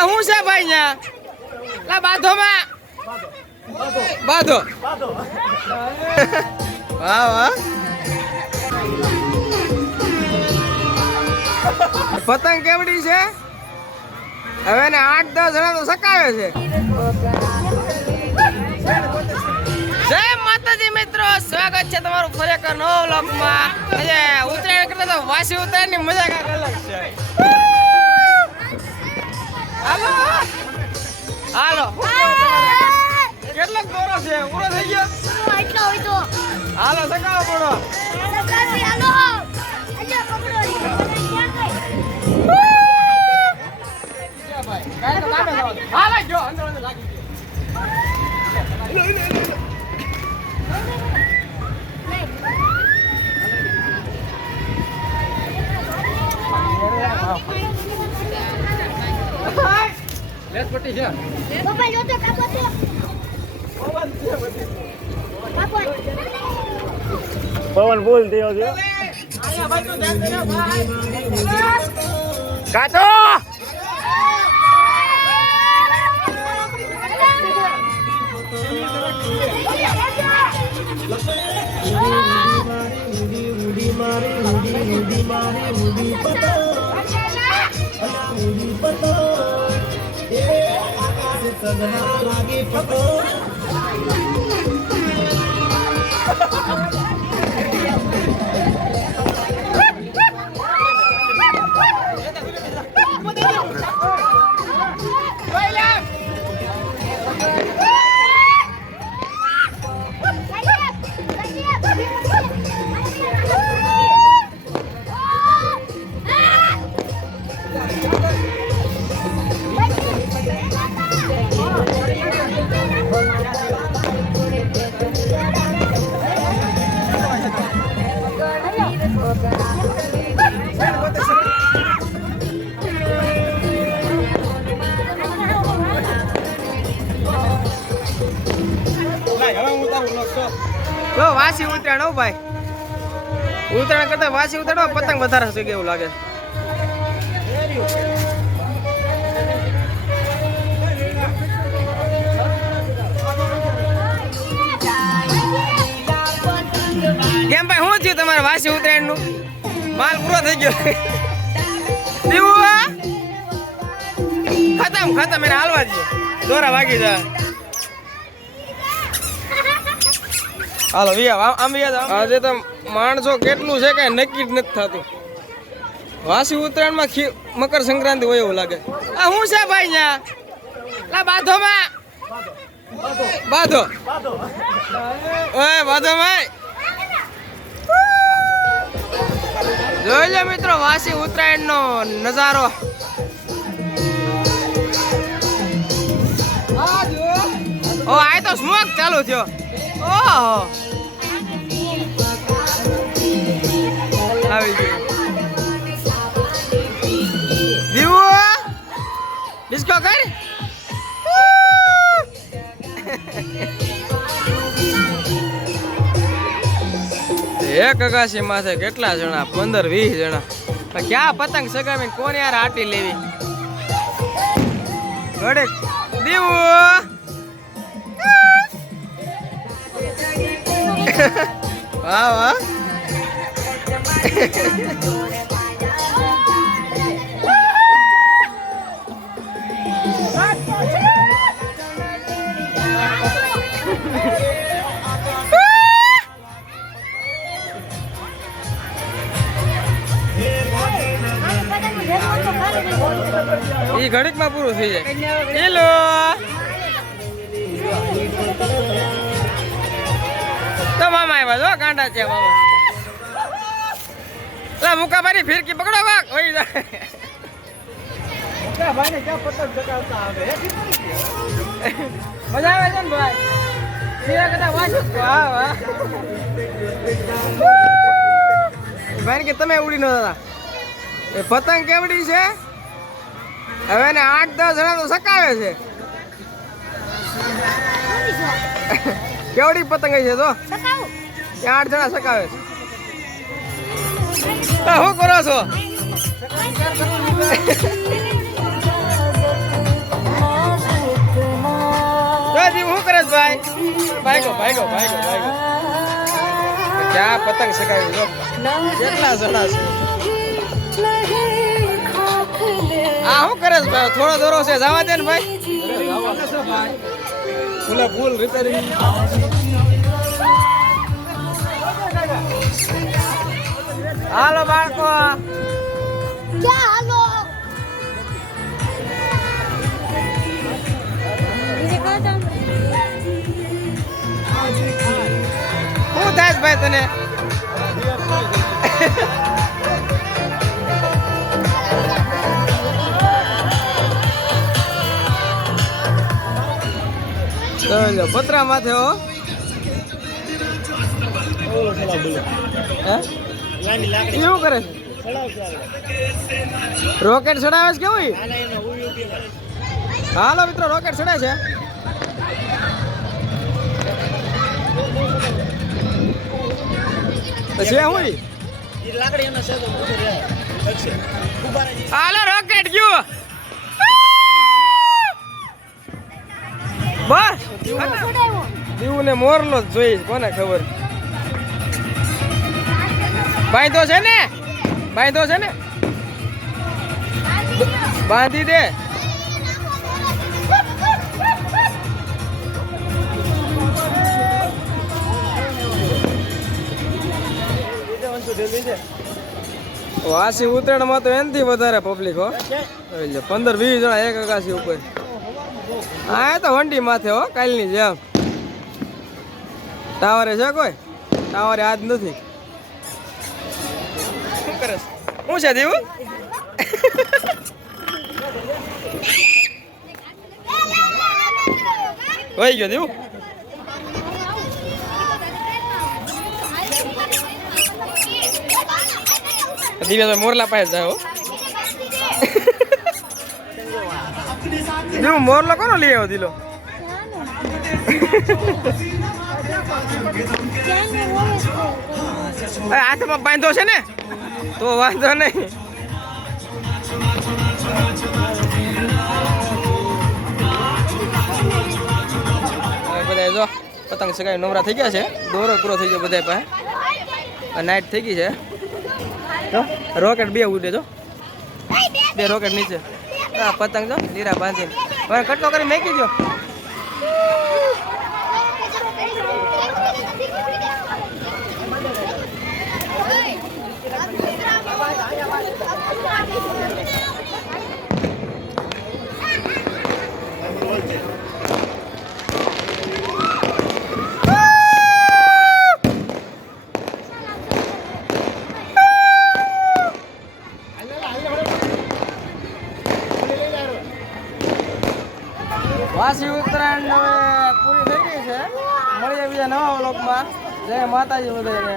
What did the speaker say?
શું છે ભાઈ ન્યા? લા બાધો માં. બાધો. વાહ વાહ. પતંગ કેવડી છે? હવે ને આઠ, દસ જણા તો સકાવે છે. જય માતાજી મિત્રો, સ્વાગત છે તમારું ફરી એક નવો વ્લોગમાં આજે ઉત્તરાયણ કરતા તો વાસી ઉત્તરાયણની મજા કાંઈક અલગ છે. હાલો સકાવો પડો હાલો જો અંદર અંદર લાગી ગયો. લેસ પટ્ટી છે. પવન ફૂલ થયો છે. કાચો! તો વાસી ઉતરાણ હો ભાઈ. ઉતરાણ કરતા વાસી ઉતરાણ પતંગ વધારે હશે કેવું લાગે? કેમ ભાઈ, શું થયું તમારે વાસી ઉતરાયણનું માલ પૂરો થઈ ગયો? ખતમ ખતમ, એને હાલવા દે દોરા વાગી જાય. હાલો વિયા આમ વિયા આજે તો માણસો કેટલું છે કઈ નક્કી જ નથી થતું. વાસી ઉત્તરાયણમાં ખી- મકર સંક્રાંતિ હોય એવું લાગે. આ શું છે ભાઈ ન્યા? લા બાધો માં બાધો. ઓય બાધો ભાઈ. જોઈ લો મિત્રો વાસી ઉત્તરાયણ નો નજારો. ઓ આ તો સ્મોક ચાલુ થયો? એક અગાસી માથે કેટલા જણા પંદર વીસ જણા ક્યાં પતંગ સગામી કોણ યાર આટી લેવી ઘડે દીવું વાહ વાહ એ ઘડીકમાં પૂરું થઈ જાય. હેલો તો મામા આવ્યા જો કાંડા છે મામા લા મુકા મારી ફિરકી પકડો વાક હોય જાય. મજા આવે છે ને ભાઈ? સિયા કરતા વાંચો વાહ વાહ. ભાઈ કે તમે ઉડી ન દાદા એ પતંગ કેવડી છે? હવે ને આઠ દસ જણા તો સકાવે છે? કેવડી પતંગ છે તો ત્યાં આઠ જણા સકાવે છે. શું કરો છો? શું કરે ભાઈ? ભાઈગો ભાઈગો ક્યાં પતંગ સકાવી જો. જણા છે. આ શું કરે છે ભાઈ? થોડો દોરો છે જવા દે ને ભાઈ. ફૂલે ફૂલ રિપેરિંગ હાલો બાળકો. હાલો શું થાય ભાઈ તને? ચલો પતરા માથે હો. કરે રોકેટ ચડાવે છે કેવું હાલો મિત્રો રોકેટ ચડે છે. તો છે. હું તો હાલો રોકેટ ગયું. બસ. દીવું ને મોરલો જ જોઈશ કોને ખબર? બાંધો છે ને? બાંધો છે ને? બાંધી દે. વાસી ઉત્તરાયણમાં તો એનથી વધારે પબ્લિક હો. પંદર વીસ જણા એક અગાસી ઉપર. હા, એ તો વંડી માથે હો, કાલની જેમ. ટાવરે છે કોઈ? ટાવરે આજ નથી. શું કરે? શું છે દેવું? વહી ગયો દેવું? દિવ્યા મોરલા પાસે જાય દેવું મોરલો કોનો લઈ આવ્યો દિલો હાથમાં બાંધો છે ને તો વાંધો નહીં બધા જો, પતંગ સગાઈ નવરા થઈ ગયા છે. દોરો પૂરો થઈ ગયો બધા પાસે. નાઇટ થઈ ગઈ છે. રોકેટ બે ઉડે, જો. બે રોકેટ નીચે. હા પતંગ જો, લીરા બાંધીને. હવે કટકો કરી મેકી દો વાસી ઉત્તરાયણ હવે પૂરી થઈ ગઈ છે. મળીએ બીજા નવા વ્લોગમાં. જય માતાજી બધાને.